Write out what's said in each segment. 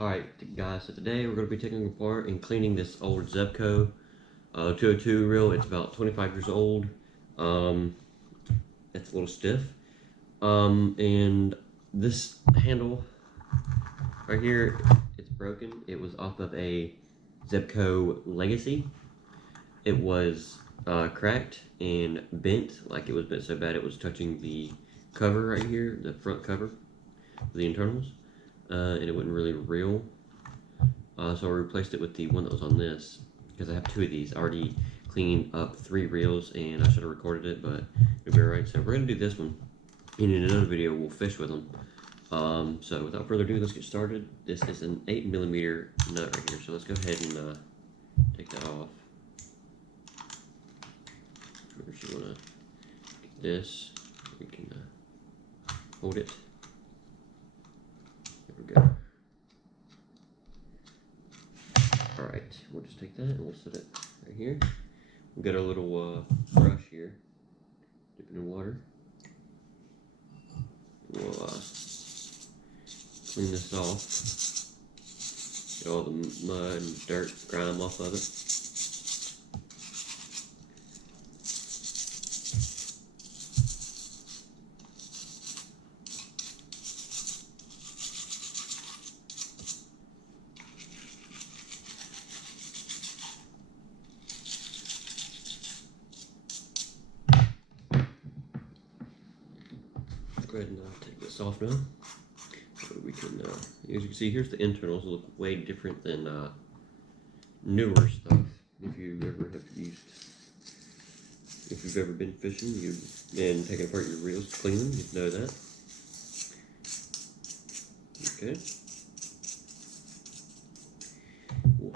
Alright guys, so today we're going to be taking apart and cleaning this old Zebco 202 reel. It's about 25 years old. It's a little stiff. And this handle right here, it's broken. It was off of a Zebco Legacy. It was cracked and bent, like it was bent so bad it was touching the cover right here, the front cover, the internals. And it wasn't really real. So I replaced it with the one that was on this, because I have two of these. I already cleaned up 3 reels, and I should have recorded it, but it'll be alright. So we're going to do this one, and in another video we'll fish with them. So without further ado, let's get started. This is an 8mm nut right here, so let's go ahead and take that off. First you want to get this, we can hold it. There we go. Alright, we'll just take that and we'll set it right here. We've got a little brush here, dip it in water. We'll clean this off, get all the mud and dirt, grime off of it. Go ahead and take this off now, so we can, as you can see, here's the internals. Look way different than newer stuff. If you've ever been fishing, you've been taking apart your reels to clean them, you'd know that. Okay. We'll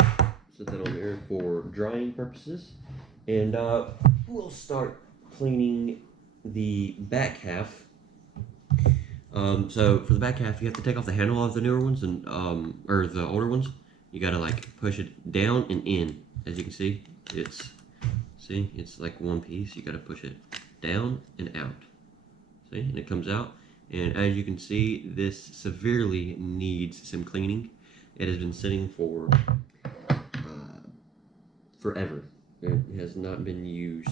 set that on there for drying purposes, and we'll start cleaning the back half. So for the back half, you have to take off the handle of the newer ones and or the older ones. You gotta like push it down and in. As you can see, it's like one piece. You gotta push it down and out. See, and it comes out. And as you can see, this severely needs some cleaning. It has been sitting for forever. It has not been used.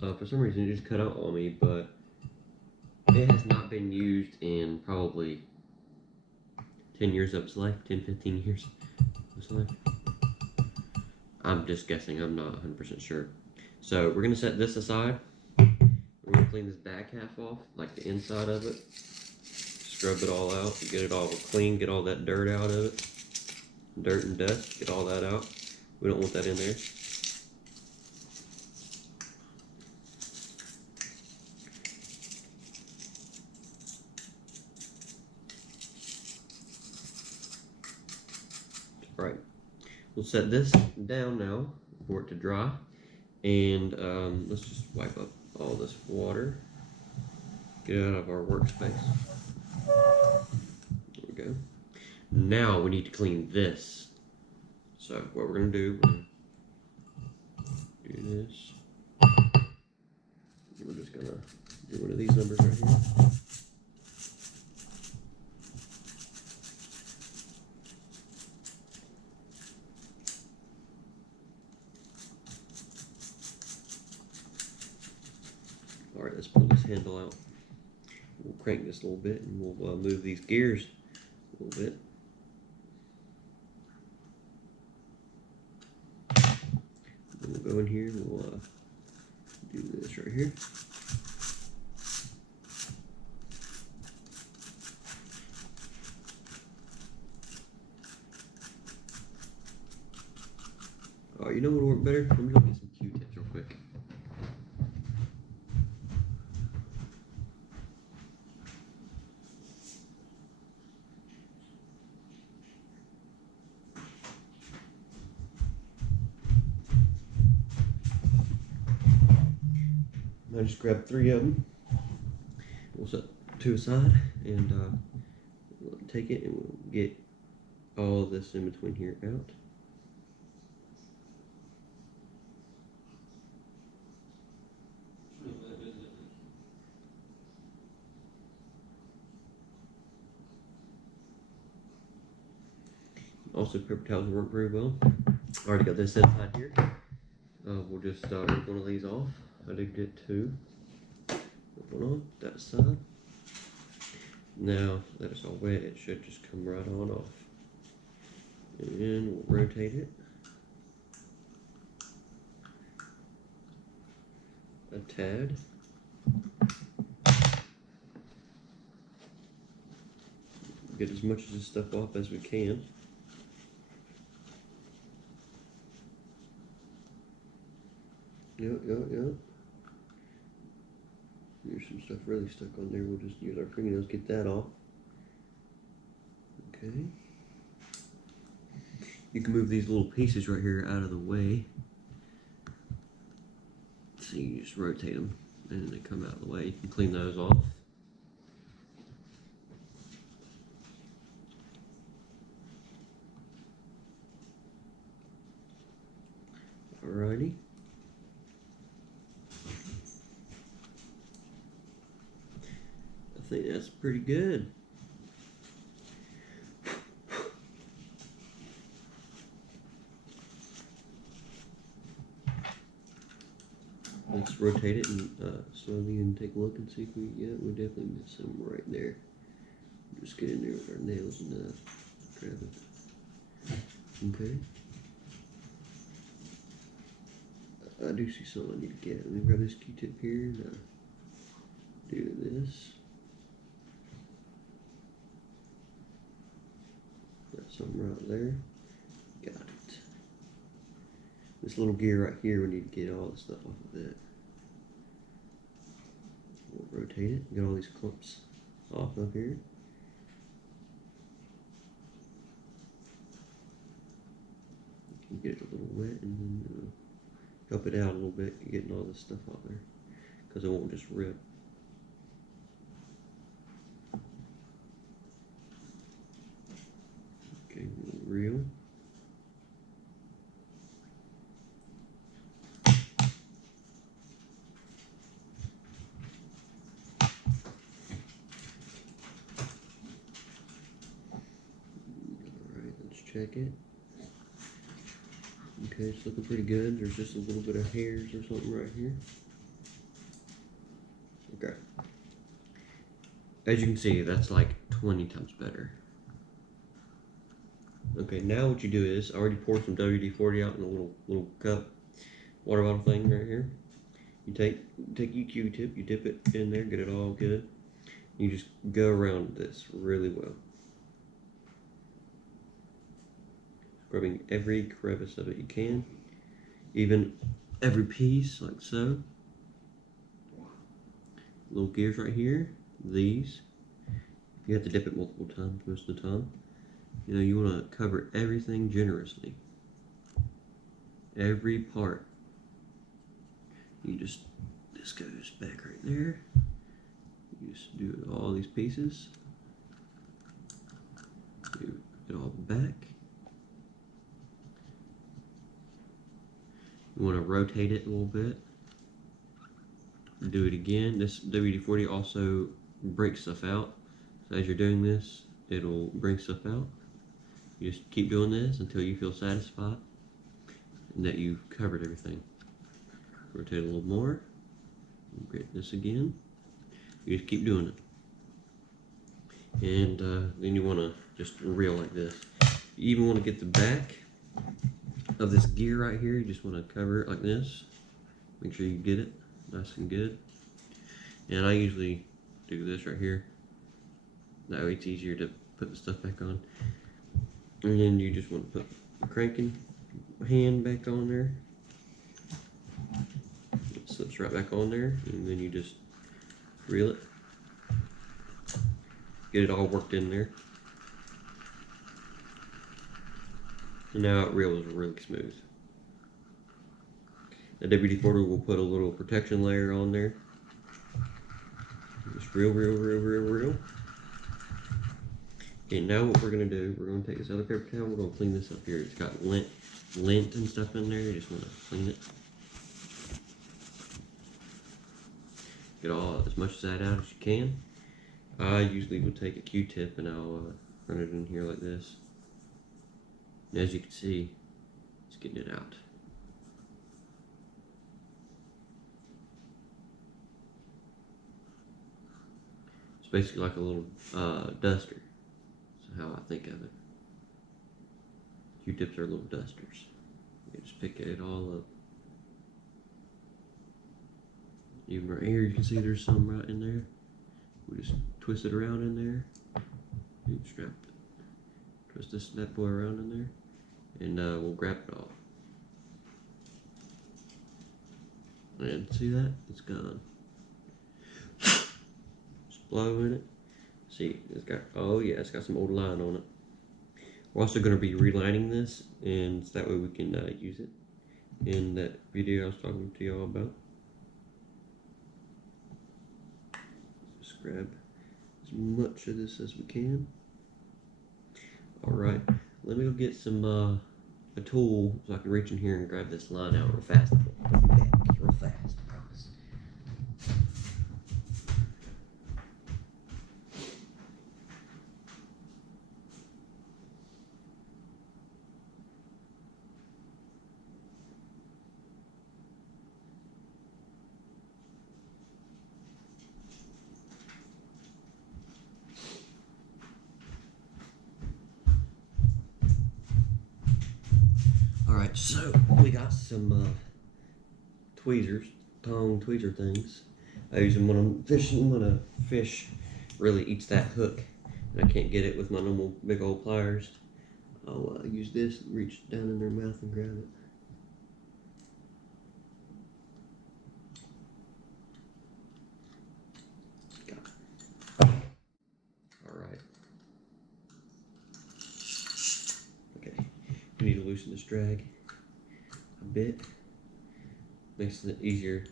For some reason, it just cut out on me, but it has not been used in probably 10 years of its life, 10, 15 years of its life. I'm just guessing, I'm not 100% sure. So we're gonna set this aside. We're gonna clean this back half off, like the inside of it. Scrub it all out, get it all clean, get all that dirt out of it. Dirt and dust, get all that out. We don't want that in there. Right, we'll set this down now for it to dry, and let's just wipe up all this water, get it out of our workspace. There we go. Now we need to clean this. So what we're gonna do, this. We're just gonna do one of these numbers right here. Alright, let's pull this handle out. We'll crank this a little bit and we'll move these gears a little bit. Then we'll go in here and we'll do this right here. Oh, you know what would work better? Let me go get some Q-tips real quick. I just grabbed 3 of them. We'll set 2 aside, and we'll take it and we'll get all this in between here out. Also, paper towels work very well. Already got this set aside here. We'll just rip one of these off. I did get two. Put one on that side. Now that it's all wet, it should just come right on off. And then we'll rotate it a tad. Get as much of this stuff off as we can. Yep. There's some stuff really stuck on there. We'll just use our fingernails, get that off. Okay. You can move these little pieces right here out of the way. So you just rotate them and they come out of the way. You can clean those off. Alrighty. I think that's pretty good. Let's rotate it and slowly and take a look and see if we definitely missed some right there. Just get in there with our nails and grab it. Okay. I do see something I need to get. Let me grab this Q-tip here and do this. Got something right there. Got it. This little gear right here, we need to get all the stuff off of it. We'll rotate it, get all these clumps off of here. You can get it a little wet and then help it out a little bit, getting all this stuff off there, because it won't just rip. Okay, reel. Check it. Okay, it's looking pretty good. There's just a little bit of hairs or something right here. Okay. As you can see, that's like 20 times better. Okay, now what you do is, I already poured some WD-40 out in a little cup, water bottle thing right here. You take your Q-tip, you dip it in there, get it all good. You just go around this really well. Scrubbing every crevice of it you can, even every piece, like so. Little gears right here, these. You have to dip it multiple times most of the time. You know, you want to cover everything generously. Every part. This goes back right there. You just do it all these pieces. Do it all back. You want to rotate it a little bit. Do it again. This WD-40 also breaks stuff out. So as you're doing this, it'll bring stuff out. You just keep doing this until you feel satisfied and that you've covered everything. Rotate a little more. Get this again. You just keep doing it. And then you want to just reel like this. You even want to get the back of this gear right here. You just want to cover it like this. Make sure you get it nice and good. And I usually do this right here. That way it's easier to put the stuff back on. And then you just want to put the cranking hand back on there. It slips right back on there, and then you just reel it. Get it all worked in there. And now it reels really smooth. The WD-40 will put a little protection layer on there. Just reel. Okay, now what we're going to do, we're going to take this other paper towel, we're going to clean this up here. It's got lint and stuff in there, you just want to clean it. Get as much of that out as you can. I usually will take a Q-tip and I'll run it in here like this. And as you can see, it's getting it out. It's basically like a little duster. That's how I think of it. Q-tips are little dusters. You just pick it all up. Even right here, you can see there's some right in there. We just twist it around in there. You strap it. Twist this bad boy around in there, and we'll grab it off. And see that? It's gone. Just blow in it. See, it's got, oh yeah, it's got some old line on it. We're also going to be relining this, and so that way we can use it in that video I was talking to y'all about. Just grab as much of this as we can. Alright, let me go get some a tool so I can reach in here and grab this line out real fast. I'll be back real fast, I promise. Alright, so we got some tweezers, tongue tweezer things. I use them when I'm fishing, when a fish really eats that hook and I can't get it with my normal big old pliers. I'll use this and reach down in their mouth and grab it. Got it. Alright. Okay, we need to loosen this drag a bit. Makes it easier.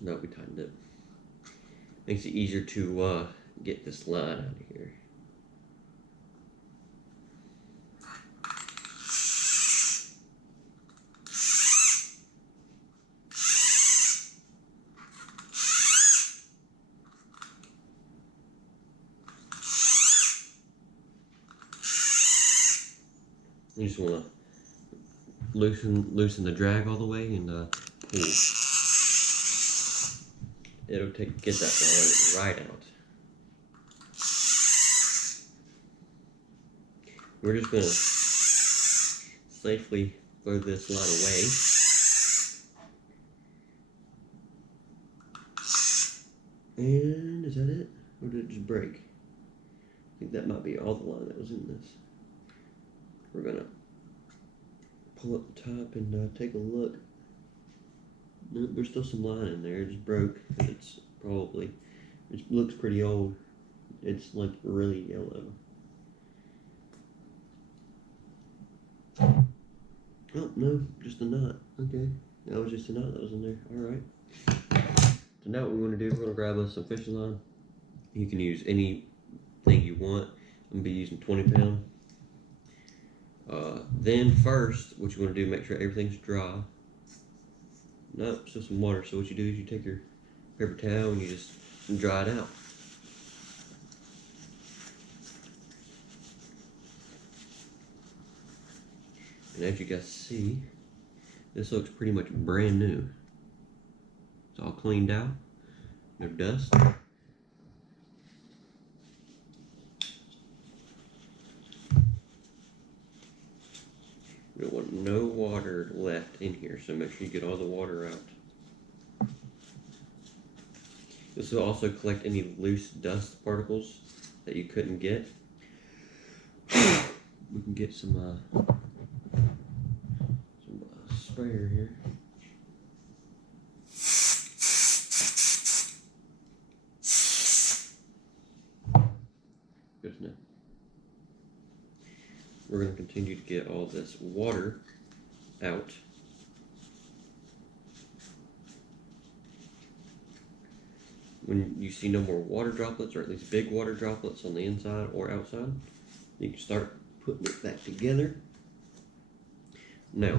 No, we tightened it. Makes it easier to get this line out of here. You just want to loosen the drag all the way and pull. It'll get that line right out. We're just gonna safely throw this line away. And is that it? Or did it just break? I think that might be all the line that was in this. We're gonna pull up the top and take a look. Nope, there's still some line in there. It just broke. It looks pretty old. It's like really yellow. Oh no, just a knot. Okay, that was just a knot that was in there. All right. So now what we want to do, we're gonna grab us some fishing line. You can use anything you want. I'm gonna be using 20 pound. Then first, what you want to do, make sure everything's dry. Nope, still some water. So what you do is you take your paper towel and you just dry it out. And as you guys see, this looks pretty much brand new. It's all cleaned out, no dust. We don't want no water left in here, so make sure you get all the water out. This will also collect any loose dust particles that you couldn't get. We can get some sprayer here. Good enough. We're going to continue to get all this water out. When you see no more water droplets, or at least big water droplets on the inside or outside, you can start putting it back together. Now,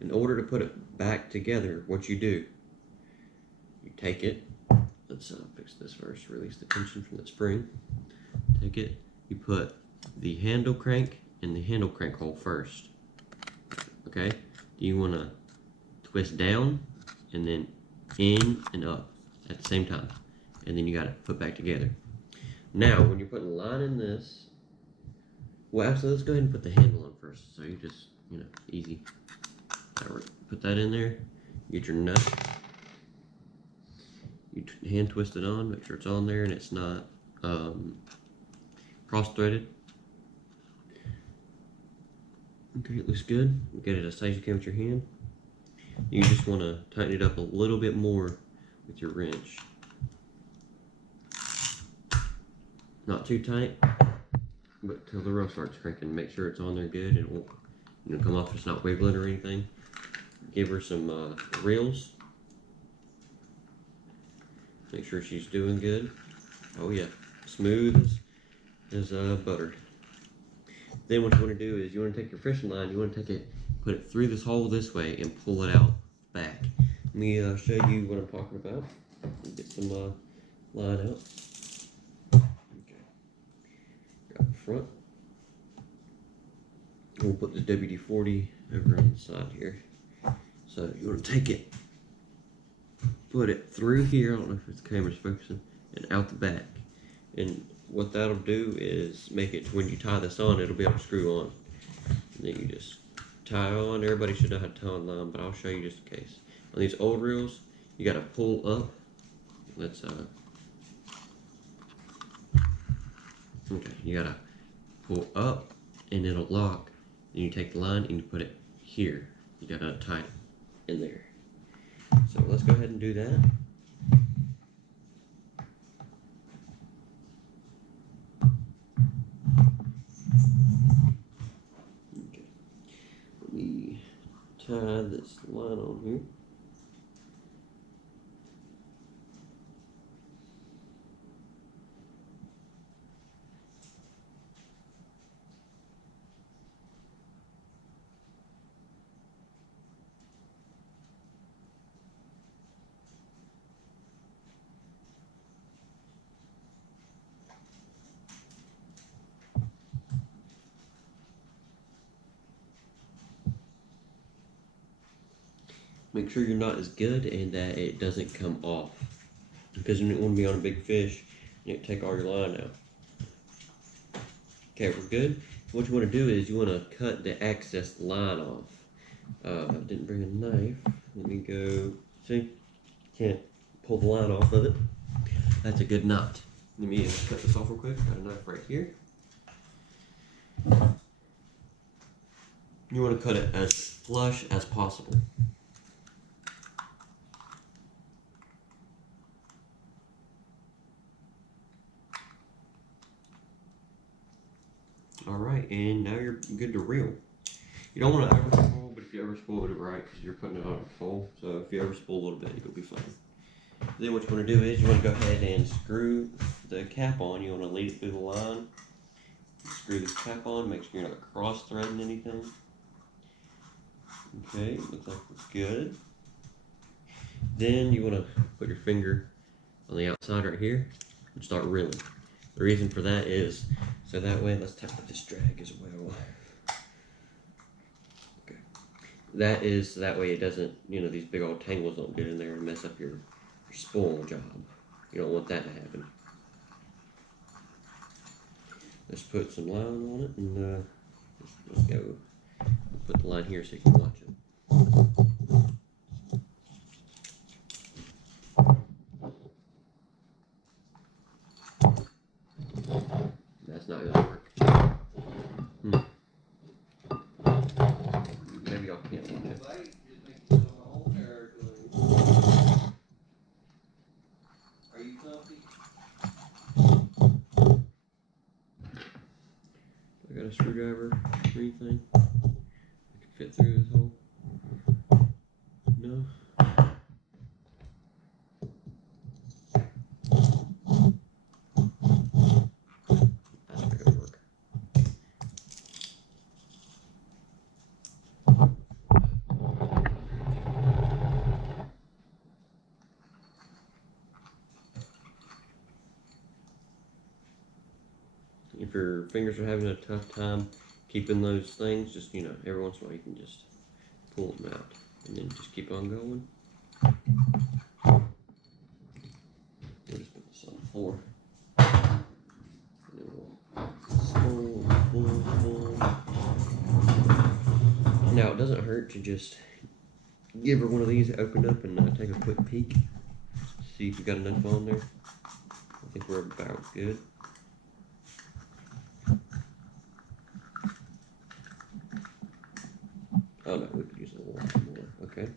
in order to put it back together, what you do, you take it, let's fix this first, release the tension from the spring. Take it, you put the handle crank in the handle crank hole first. Okay? You want to twist down and then in and up at the same time. And then you got to put back together. Now, when you're putting the line in this, well, actually, let's go ahead and put the handle on first. So you just, easy. Put that in there. Get your nut. You hand twist it on. Make sure it's on there and it's not cross-threaded. Okay, it looks good. Get it as tight as you can with your hand. You just want to tighten it up a little bit more with your wrench. Not too tight, but till the rough starts cranking. Make sure it's on there good and it won't come off if it's not wiggling or anything. Give her some reels. Make sure she's doing good. Oh yeah, smooth as butter. Then what you want to do is you want to take your fishing line, you want to put it through this hole this way and pull it out back. Let me show you what I'm talking about. Get some line out. Okay. Got the front. We'll put the WD-40 over on the side here. So you want to take it, put it through here, I don't know if the camera's focusing, and out the back. And what that'll do is make it to when you tie this on, it'll be able to screw on. And then you just tie on. Everybody should know how to tie on line, but I'll show you just in case. On these old reels, you gotta pull up. Let's okay, you gotta pull up and it'll lock. Then you take the line and you put it here. You gotta tie it in there. So let's go ahead and do that. Okay. Let me tie this line on here. Make sure your knot is good and that it doesn't come off, because you don't want to be on a big fish and you take all your line out. Okay, we're good. What you want to do is you want to cut the excess line off. I didn't bring a knife. Let me go. See? Can't pull the line off of it. That's a good knot. Let me cut this off real quick. Got a knife right here. You want to cut it as flush as possible. Alright, and now you're good to reel. You don't want to over spool, but if you over spool it right, because you're putting it on full. So if you over spool a little bit, you'll be fine. Then what you want to do is you want to go ahead and screw the cap on. You want to lead it through the line. Screw this cap on, make sure you're not cross-threading anything. Okay, looks like it's good. Then you want to put your finger on the outside right here and start reeling. The reason for that is so that way, let's tap this drag as well. Okay. That way it doesn't, these big old tangles don't get in there and mess up your spool job. You don't want that to happen. Let's put some line on it and let's go. Put the line here so you can watch it. That's not gonna work. Maybe y'all can't see that. Are you comfy? I got a screwdriver or anything? I can fit through this hole. No. That's not gonna work. If your fingers are having a tough time keeping those things, just, you know, every once in a while you can just pull them out and then just keep on going. We'll just put this on the floor. And then we'll pull. Now, it doesn't hurt to just give her one of these, open up, and take a quick peek. See if you got enough on there. I think we're about good. Oh no, we could use a little more. Okay.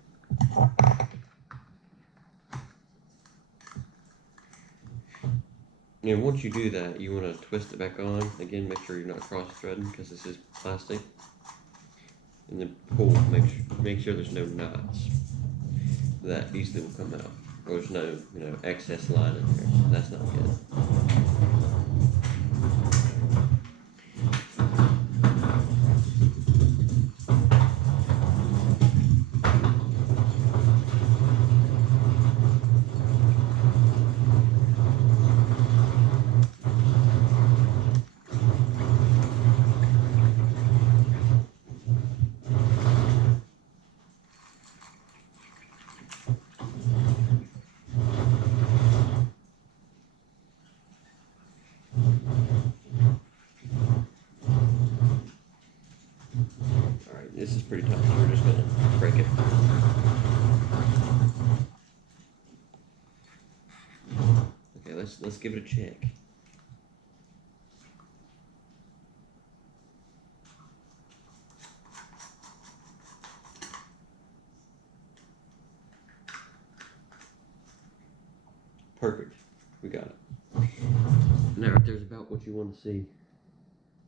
And once you do that, you want to twist it back on. Again, make sure you're not cross-threading because this is plastic. And then pull. Make sure there's no knots. That easily will come out. Or there's no, you know, excess line in there. So that's not good. Alright, this is pretty tough, so we're just going to break it. Okay, let's give it a check. Perfect. We got it. Now right there's about what you want to see.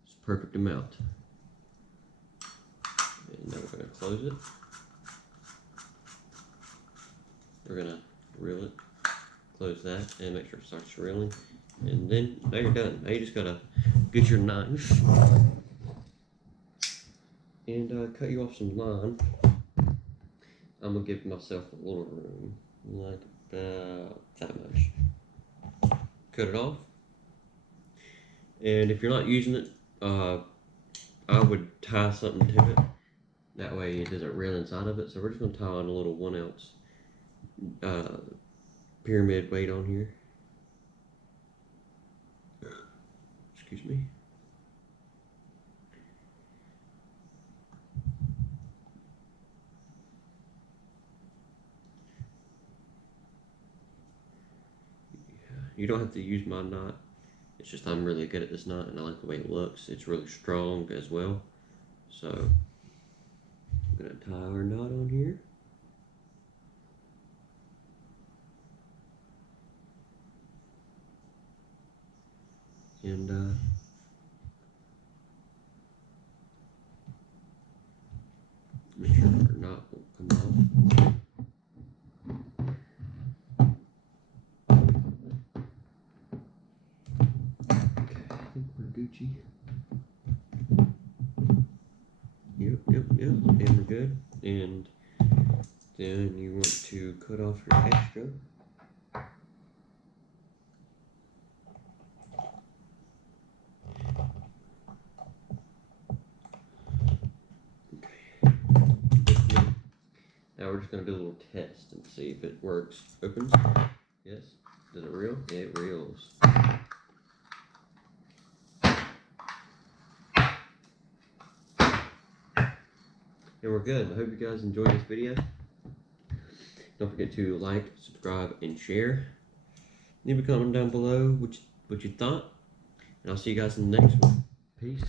It's a perfect amount. And now we're going to close it. We're going to reel it, close that, and make sure it starts reeling. And then, now you're done. Now you just got to get your knife and cut you off some line. I'm going to give myself a little room, like about that much. Cut it off. And if you're not using it, I would tie something to it. That way it doesn't reel inside of it. So we're just going to tie on a little 1 ounce pyramid weight on here. Excuse me. You don't have to use my knot. It's just I'm really good at this knot and I like the way it looks. It's really strong as well. So I'm going to tie our knot on here. And make sure our knot won't come off. Okay, I think we're Gucci. Yep, and we're good. And then you want to cut off your extra. Now we're just going to do a little test and see if it works. Opens. Yes. Does it reel? Yeah, it reels. And we're good. I hope you guys enjoyed this video. Don't forget to like, subscribe, and share. Leave a comment down below what you thought. And I'll see you guys in the next one. Peace.